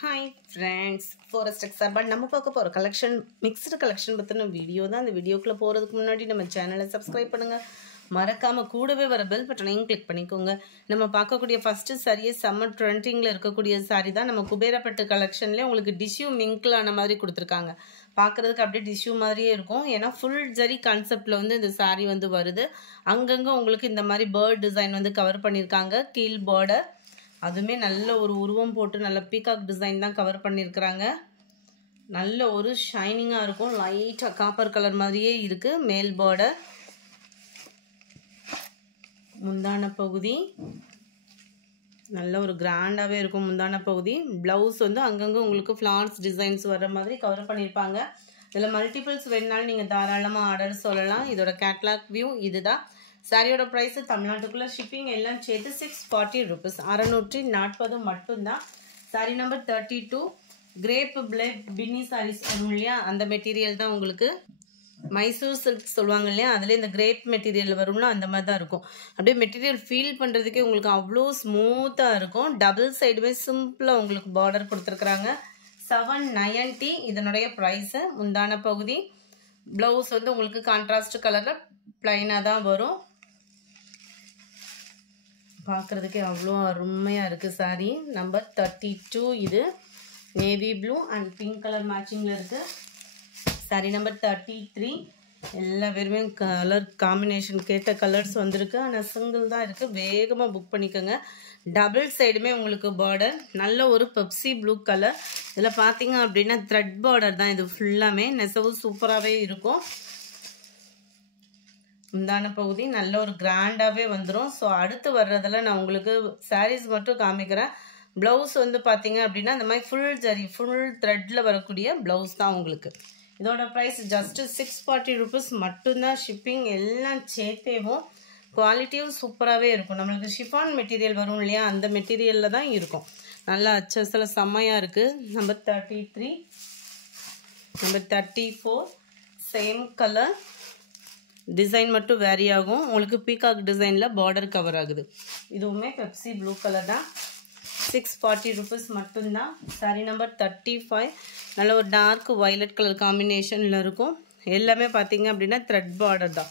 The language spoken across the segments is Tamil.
Hi friends, Forest Exarban நம்ம பார்க்க போற collection mixed collection பத்தின வீடியோ தான். அந்த வீடியோக்குள்ள போறதுக்கு முன்னாடி நம்ம சேனலை சப்ஸ்கிரைப் பண்ணுங்க. மறக்காம கூடவே வர பெல் பட்டனையும் கிளிக் பண்ணிக்கோங்க. நம்ம பார்க்கக்கூடிய ஃபர்ஸ்ட் சாரியே சம்மர் ட்ரெண்டிங்ல இருக்கக்கூடிய சாரி தான். நம்ம குபேரப்பட்டு கலெக்ஷன்ல உங்களுக்கு டிஷ்யூ மிங்க்ல ஆன மாதிரி கொடுத்துருக்காங்க. பார்க்கிறதுக்கு அப்படியே டிஷ்யூ மாதிரியே இருக்கும். ஏன்னா ஃபுல் ஜரி கான்செப்ட்ல வந்து இந்த சாரி வந்து வருது. அங்கங்க உங்களுக்கு இந்த மாதிரி பேர்ட் டிசைன் வந்து கவர் பண்ணியிருக்காங்க. கீழ் பார்டர் அதுமே நல்ல ஒரு உருவம் போட்டு நல்ல பீகாக் டிசைன் தான் கவர் பண்ணியிருக்கிறாங்க. நல்ல ஒரு ஷைனிங்காக இருக்கும். லைட்டாக காப்பர் கலர் மாதிரியே இருக்குது. மேல் பார்டர், முந்தான பகுதி நல்ல ஒரு கிராண்டாகவே இருக்கும். முந்தான பகுதி ப்ளவுஸ் வந்து அங்கங்கே உங்களுக்கு ஃப்ளார்ஸ் டிசைன்ஸ் வர்ற மாதிரி கவர் பண்ணியிருப்பாங்க. இதில் மல்டிபிள்ஸ் வேணுனாலும் நீங்கள் தாராளமாக ஆர்டர் சொல்லலாம். இதோட கேட்லாக் வியூ இதுதான். சாரியோட ப்ரைஸு தமிழ்நாட்டுக்குள்ளே ஷிப்பிங் எல்லாம் சேர்த்து 640 rupees, 640 மட்டும்தான். சாரி நம்பர் 32 கிரேப் பிளட் பின்னி சாரீஸ் வரும் இல்லையா, அந்த மெட்டீரியல் தான் உங்களுக்கு. மைசூர் சில்க் சொல்லுவாங்க இல்லையா, அதில் இந்த கிரேப் மெட்டீரியல் வரும்னா அந்த மாதிரி தான் இருக்கும். அப்படியே மெட்டீரியல் ஃபீல் பண்ணுறதுக்கே உங்களுக்கு அவ்வளோ ஸ்மூத்தாக இருக்கும். டபுள் சைடுமே சிம்பிளாக உங்களுக்கு பார்டர் கொடுத்துருக்குறாங்க. 790 இதனுடைய ப்ரைஸு. முந்தான பகுதி ப்ளவுஸ் வந்து உங்களுக்கு கான்ட்ராஸ்ட் கலரில் ப்ளைனாக தான் வரும். பார்க்குறதுக்கே அவ்வளோ அருமையாக இருக்குது. சாரி நம்பர் 32 இது navy blue and pink colour மேட்சிங்கில் இருக்குது. சாரி நம்பர் 33 எல்லா பேருமே கலர் காம்பினேஷன் கேட்ட கலர்ஸ் வந்திருக்கு. ஆனால் சிங்கிள் தான் இருக்குது. வேகமாக புக் பண்ணிக்கோங்க. டபுள் சைடுமே உங்களுக்கு பார்டர் நல்ல ஒரு பெப்சி ப்ளூ கலர். இதில் பார்த்தீங்க அப்படின்னா த்ரெட் பார்டர் தான் இது ஃபுல்லாமே. நெசவு சூப்பராகவே இருக்கும். முந்தான பகுதி நல்ல ஒரு கிராண்டாகவே வந்துடும். ஸோ அடுத்து வர்றதில் நான் உங்களுக்கு சாரீஸ் மட்டும் காமிக்கிறேன். ப்ளவுஸ் வந்து பார்த்தீங்க அப்படின்னா இந்த மாதிரி ஃபுல் ஜரி ஃபுல் த்ரெட்டில் வரக்கூடிய ப்ளவுஸ் தான் உங்களுக்கு. இதோட ப்ரைஸ் ஜஸ்ட்டு 640 rupees மட்டும்தான். ஷிப்பிங் எல்லாம் சேர்த்தேவும். குவாலிட்டியும் சூப்பராகவே இருக்கும். நம்மளுக்கு ஷிஃபான் மெட்டீரியல் வரும் இல்லையா, அந்த மெட்டீரியலில் தான் இருக்கும். நல்லா அச்சஸில் செம்மையாக இருக்குது. Number 33, number 34 same colour. Design மட்டும் வேரி ஆகும். உங்களுக்கு பீகாக் டிசைனில் பார்டர் கவர் ஆகுது. இதுவுமே பெப்சி ப்ளூ கலர் தான். 640 rupees மட்டும்தான். சாரி நம்பர் 35 நல்ல ஒரு டார்க் வயலட் கலர் காம்பினேஷனில் இருக்கும். எல்லாமே பார்த்தீங்க அப்படின்னா த்ரெட் பார்டர் தான்.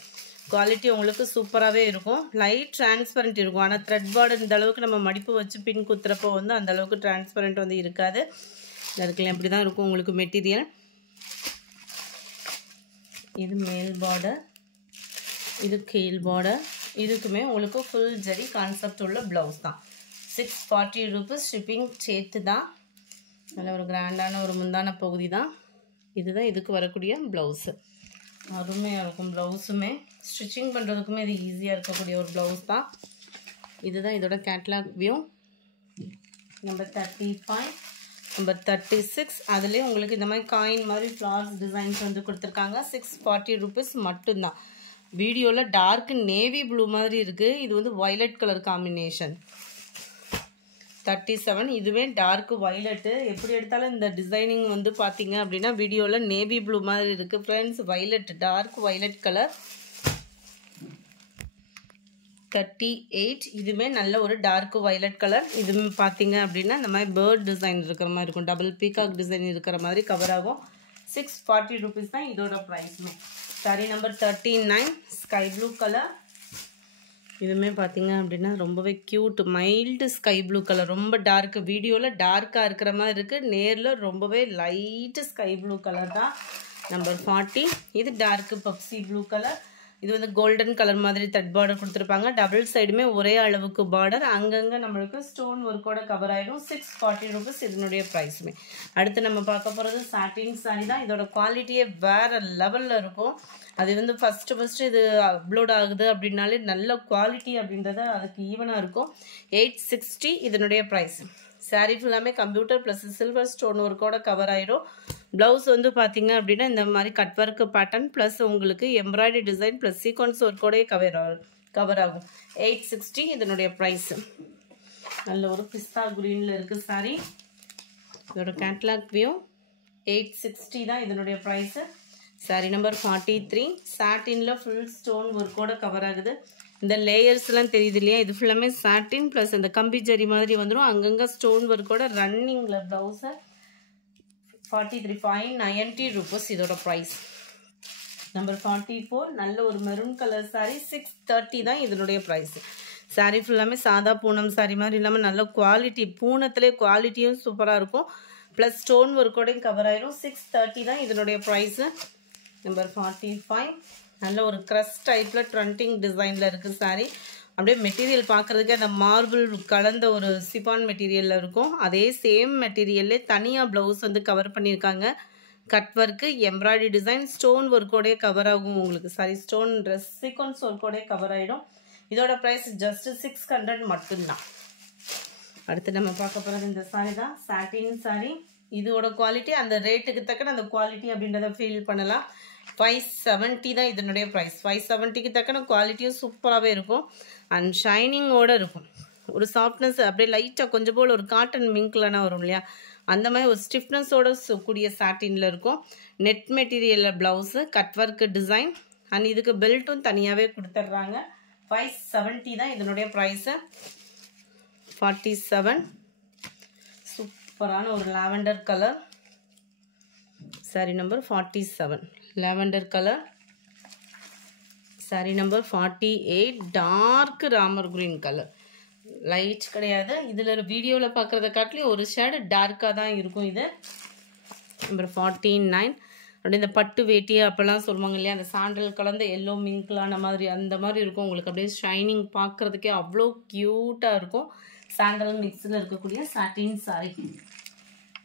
குவாலிட்டி உங்களுக்கு சூப்பராகவே இருக்கும். லைட் டிரான்ஸ்பரண்ட் இருக்கும். ஆனால் த்ரெட் பார்டர் இந்த அளவுக்கு நம்ம மடிப்பு வச்சு பின் குத்துறப்போ வந்து அந்த அளவுக்கு டிரான்ஸ்பரண்ட் வந்து இருக்காது. இருக்கலாம் இப்படி தான் இருக்கும் உங்களுக்கு மெட்டீரியல். இது மேல் பார்டர், இது கீழ் பார்டர். இதுக்குமே உங்களுக்கு ஃபுல் ஜரி கான்செப்ட் உள்ள ப்ளவுஸ் தான். 640 rupees ஷிப்பிங் சேர்த்து தான். நல்ல ஒரு கிராண்டான ஒரு முந்தான பகுதி தான். இதுதான் இதுக்கு வரக்கூடிய ப்ளவுஸு. அருமையாக இருக்கும். ப்ளவுஸுமே ஸ்டிச்சிங் பண்ணுறதுக்குமே இது ஈஸியாக இருக்கக்கூடிய ஒரு ப்ளவுஸ் தான். இதுதான் இதோட கேட்லாக் வியூ. நம்பர் 35, நம்பர் 36 அதுலேயே உங்களுக்கு இந்த மாதிரி காயின் மாதிரி ஃப்ளார்ஸ் டிசைன்ஸ் வந்து கொடுத்துருக்காங்க. 640 rupees மட்டும்தான். வீடியோவில் டார்க் நேவி ப்ளூ மாதிரி இருக்குது. இது வந்து வயலட் கலர் காம்பினேஷன். 37 இதுவே டார்க் வயலட்டு. எப்படி எடுத்தாலும் இந்த டிசைனிங் வந்து பார்த்தீங்க அப்படின்னா வீடியோவில் நேவி ப்ளூ மாதிரி இருக்குது friends. Violet, dark violet colour. 38 இதுவுமே நல்ல ஒரு டார்க் வயலட் கலர். இதுவுமே பார்த்தீங்க அப்படின்னா இந்த மாதிரி பேர்ட் டிசைன் இருக்கிற மாதிரி இருக்கும். டபுள் பீகாக் டிசைன் இருக்கிற மாதிரி கவர் ஆகும். 640 rupees தான் இதோட ப்ரைஸுமே. Sari number 39 sky blue colour. இதுவுமே பார்த்தீங்க அப்படின்னா ரொம்பவே cute mild sky blue colour. ரொம்ப டார்க், வீடியோவில் டார்க்காக இருக்கிற மாதிரி இருக்குது. நேரில் ரொம்பவே லைட்டு ஸ்கை ப்ளூ கலர் தான். நம்பர் 40 இது டார்க் பப்சி ப்ளூ கலர். இது வந்து கோல்டன் கலர் மாதிரி த்ரெட் பார்டர் கொடுத்துருப்பாங்க. டபுள் சைடுமே ஒரே அளவுக்கு பார்டர். அங்கங்கே நம்மளுக்கு ஸ்டோன் ஒர்க்கோட கவர் ஆகிடும். 640 rupees இதனுடைய ப்ரைஸுமே. அடுத்து நம்ம பார்க்க போகிறது சாட்டின் சாரி தான். இதோட குவாலிட்டியே வேறு லெவலில் இருக்கும். அது வந்து ஃபஸ்ட்டு இது அப்லோட் ஆகுது அப்படின்னாலே நல்ல குவாலிட்டி அப்படின்றது அதுக்கு ஈவனாக இருக்கும். 860 இதனுடைய ப்ரைஸ். சாரீ ஃபுல்லாமே கம்ப்யூட்டர் ப்ளஸ் சில்வர் ஸ்டோன் ஒர்க்கோட கவர் ஆகிடும். ப்ளவுஸ் வந்து பார்த்தீங்க அப்படின்னா இந்த மாதிரி கட் ஒர்க் பேட்டர்ன் ப்ளஸ் உங்களுக்கு எம்ப்ராய்டரி டிசைன் ப்ளஸ் சீக்வன்ஸ் ஒர்க்கோடே கவர் ஆகும். 860 இதனுடைய ப்ரைஸு. நல்ல ஒரு பிஸ்தா க்ரீனில் இருக்குது சாரி. இதோட கேட்லாக் வியூ. 860 தான் இதனுடைய ப்ரைஸு. சாரி நம்பர் 43 சாட்டினில் ஃபுல் ஸ்டோன் ஒர்க்கோட கவர் ஆகுது. இந்த லேயர்ஸ்லாம் தெரியுது இல்லையா, இது ஃபுல்லாமே சாட்டின் ப்ளஸ் இந்த கம்பி ஜரி மாதிரி வந்துடும். அங்கங்கே ஸ்டோன் ஒர்க்கோட ரன்னிங்கில் ப்ளவுஸை 590 rupees இதோட ப்ரைஸ். நம்பர் 44 நல்ல ஒரு மெரூன் கலர் சாரீ 630 தான் இதனுடைய ப்ரைஸ். சாரீ ஃபுல்லாமே சாதா பூனம் சாரீ மாதிரி இல்லாமல் நல்ல குவாலிட்டி, பூனத்திலே குவாலிட்டியும் சூப்பராக இருக்கும். ப்ளஸ் ஸ்டோன் ஒர்க்கோடையும் கவர் ஆயிடும். 630 தான் இதனுடைய ப்ரைஸு. நம்பர் 45 நல்ல ஒரு க்ரஸ் டைப்பில் ட்ரெண்டிங் டிசைனில் இருக்குது சாரீ. அப்படியே மெட்டீரியல் பார்க்குறதுக்கு அந்த மார்பிள் கலந்த ஒரு சிஃபான் மெட்டீரியலில் இருக்கும். அதே சேம் மெட்டீரியல்லே தனியாக ப்ளவுஸ் வந்து கவர் பண்ணியிருக்காங்க. Cut work, embroidery design, stone ஒர்க்கோடே கவர் ஆகும் உங்களுக்கு. சாரி, ஸ்டோன் ட்ரெஸ் சீக்வன்ஸ் ஒர்க்கோடே கவர் ஆகிடும். இதோட ப்ரைஸ் ஜஸ்ட் 600 மட்டும்தான். அடுத்து நம்ம பார்க்க போகிறது இந்த சாரீ தான், சாட்டின் சாரீ. இதோட குவாலிட்டி அந்த ரேட்டுக்கு தக்கன அந்த குவாலிட்டி அப்படின்றத ஃபீல் பண்ணலாம். 570 தான் இதனுடைய ப்ரைஸ். 570க்கு தக்கன குவாலிட்டியும் சூப்பராகவே இருக்கும். அண்ட் ஷைனிங்கோடு இருக்கும். ஒரு சாஃப்ட்னஸ் அப்படியே லைட்டாக கொஞ்சம் போல் ஒரு காட்டன் மிங்க்லனா வரும் இல்லையா, அந்த மாதிரி ஒரு ஸ்டிஃப்னஸோட கூடிய சாட்டினில் இருக்கும். நெட் மெட்டீரியலில் blouse, cut work design and இதுக்கு பெல்ட்டும் தனியாகவே கொடுத்துட்றாங்க. 570 தான் இதனுடைய ப்ரைஸு. 47 சூப்பரான ஒரு lavender colour sari. Number 47 lavender colour sari. Number 48 dark Ramar green colour. Light கிடையாது, இதில் வீடியோவில் பார்க்குறத காட்டிலையும் ஒரு ஷேடு டார்க்காக தான் இருக்கும் இது. நம்பர் 49 அப்படி இந்த பட்டு வேட்டி அப்போல்லாம் சொல்லுவாங்க இல்லையா, அந்த சாண்டல் கலந்த எல்லோ மிங்க்லான மாதிரி அந்த மாதிரி இருக்கும் உங்களுக்கு. அப்படியே ஷைனிங் பார்க்குறதுக்கே அவ்வளோ க்யூட்டாக இருக்கும். சாண்டல் மிக்ஸில் இருக்கக்கூடிய சாட்டின் சாரி.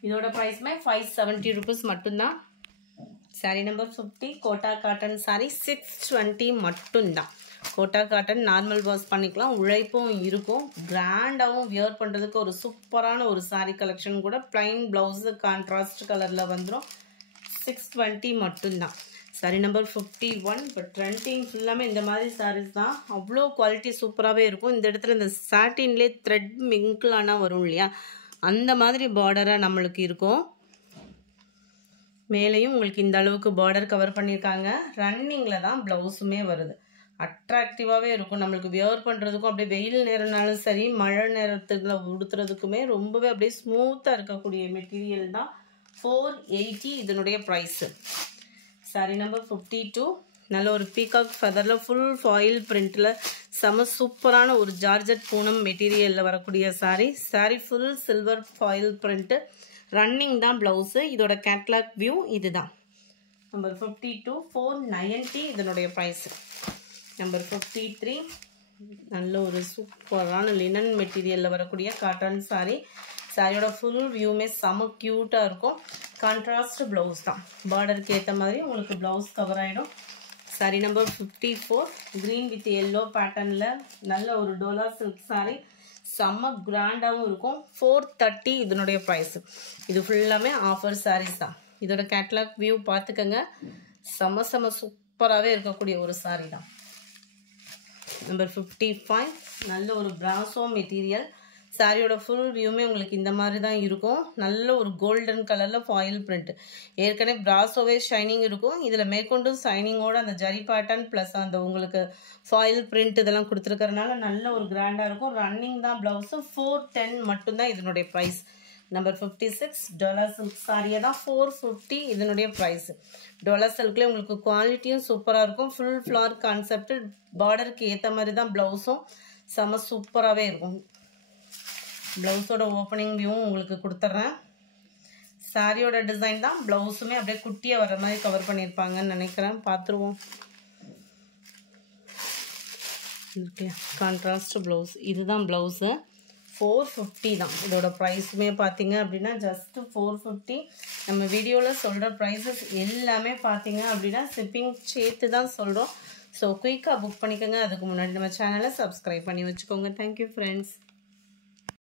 இதோட ப்ரைஸ்மே 570 rupees மட்டும்தான். சாரி நம்பர் 50 கோட்டா காட்டன் சாரி 620 மட்டும்தான். கோட்டா காட்டன் நார்மல் வாஷ் பண்ணிக்கலாம், உழைப்பும் இருக்கும், கிராண்டாகவும் வியர் பண்ணுறதுக்கு ஒரு சூப்பரான ஒரு சாரீ கலெக்ஷன் கூட. பிளைன் ப்ளவுஸு கான்ட்ராஸ்ட் கலரில் வந்துடும். 620 மட்டும்தான். சாரி நம்பர் 51. இப்போ ட்ரெண்டிங் ஃபுல்லாமே இந்த மாதிரி சாரீஸ் தான். அவ்வளோ குவாலிட்டி சூப்பராகவே இருக்கும். இந்த இடத்துல இந்த சாட்டின்லேயே த்ரெட் மிங்க்லானா வரும் இல்லையா, அந்த மாதிரி பார்டராக நம்மளுக்கு இருக்கும். மேலேயும் உங்களுக்கு இந்த அளவுக்கு பார்டர் கவர் பண்ணியிருக்காங்க. ரன்னிங்கில் தான் ப்ளவுஸுமே வருது. அட்ராக்டிவாகவே இருக்கும் நம்மளுக்கு. வியர் பண்ணுறதுக்கும் அப்படியே வெயில் நேரம்னாலும் சரி, மழை நேரத்தில் உடுத்துறதுக்குமே ரொம்பவே அப்படியே ஸ்மூத்தாக இருக்கக்கூடிய மெட்டீரியல் தான். 480 இதனுடைய ப்ரைஸு. சாரி நம்பர் 52 நல்ல ஒரு பீகாக் ஃபெதரில் ஃபுல் ஃபாயில் பிரிண்டில் செம சூப்பரான ஒரு ஜார்ஜட் பூனம் மெட்டீரியலில் வரக்கூடிய sari. Sari full silver foil print. Running தான் ப்ளவுஸு. இதோட கேட்லாக் வியூ இது தான். நம்பர் 52 490 இதனுடைய ப்ரைஸு. நம்பர் 53 நல்ல ஒரு சூப்பரான லினன் மெட்டீரியலில் வரக்கூடிய காட்டன் சாரீ. சாரியோட ஃபுல் வியூமே செம க்யூட்டாக இருக்கும். கான்ட்ராஸ்ட் ப்ளவுஸ் தான், பார்டருக்கு ஏற்ற மாதிரி உங்களுக்கு ப்ளவுஸ் கவர் ஆகிடும். Sorry number 54 green with yellow பேட்டர்னில் நல்ல ஒரு டோலா சில்க் சாரீ. செம்ம கிராண்டாகவும் இருக்கும். 430 இதனுடைய ப்ரைஸு. இது ஃபுல்லாமே ஆஃபர் சாரீஸ் தான். இதோட கேட்லாக் வியூ பார்த்துக்கங்க. செம்ம சூப்பராகவே இருக்கக்கூடிய ஒரு சாரீ தான். நம்பர் 55 நல்ல ஒரு பிராசோ மெட்டீரியல். சாரியோட ஃபுல் வியூமே உங்களுக்கு இந்த மாதிரி தான் இருக்கும். நல்ல ஒரு கோல்டன் கலரில் ஃபாயில் பிரிண்ட். ஏற்கனவே பிராசோவே ஷைனிங் இருக்கும். இதில் மேற்கொண்டும் ஷைனிங்கோட அந்த ஜரி பேட்டர்ன் ப்ளஸ் அந்த உங்களுக்கு ஃபாயில் பிரிண்ட் இதெல்லாம் கொடுத்துருக்கறனால நல்ல ஒரு கிராண்டாக இருக்கும். ரன்னிங் தான் ப்ளவுஸு. 410 மட்டும்தான் இதனுடைய ப்ரைஸ். நம்பர் 56 டோலா சில்க் சாரியை தான் 450 இதனுடைய ப்ரைஸு. டோலா சில்க்லேயே உங்களுக்கு குவாலிட்டியும் சூப்பராக இருக்கும். ஃபுல் ஃப்ளார் கான்செப்ட், பார்டருக்கு ஏற்ற மாதிரி தான் ப்ளவுஸும் செம்ம சூப்பராகவே இருக்கும். ப்ளவுஸோட ஓப்பனிங் வியூவும் உங்களுக்கு கொடுத்துட்றேன். சாரியோட டிசைன் தான், ப்ளவுஸுமே அப்படியே குட்டியாக வர மாதிரி கவர் பண்ணியிருப்பாங்கன்னு நினைக்கிறேன். பார்த்துருவோம். கான்ட்ராஸ்ட் ப்ளவுஸ் இதுதான் ப்ளவுஸு. 450 தான் இதோட ப்ரைஸுமே. பார்த்தீங்க அப்படின்னா ஜஸ்ட் 450. நம்ம வீடியோவில் சொல்கிற ப்ரைஸஸ் எல்லாமே பார்த்தீங்க அப்படின்னா ஷிப்பிங் சேர்த்து தான் சொல்கிறோம். ஸோ குயிக்காக புக் பண்ணிக்கோங்க. அதுக்கு முன்னாடி நம்ம சேனலை சப்ஸ்கிரைப் பண்ணி வச்சுக்கோங்க. Thank you friends.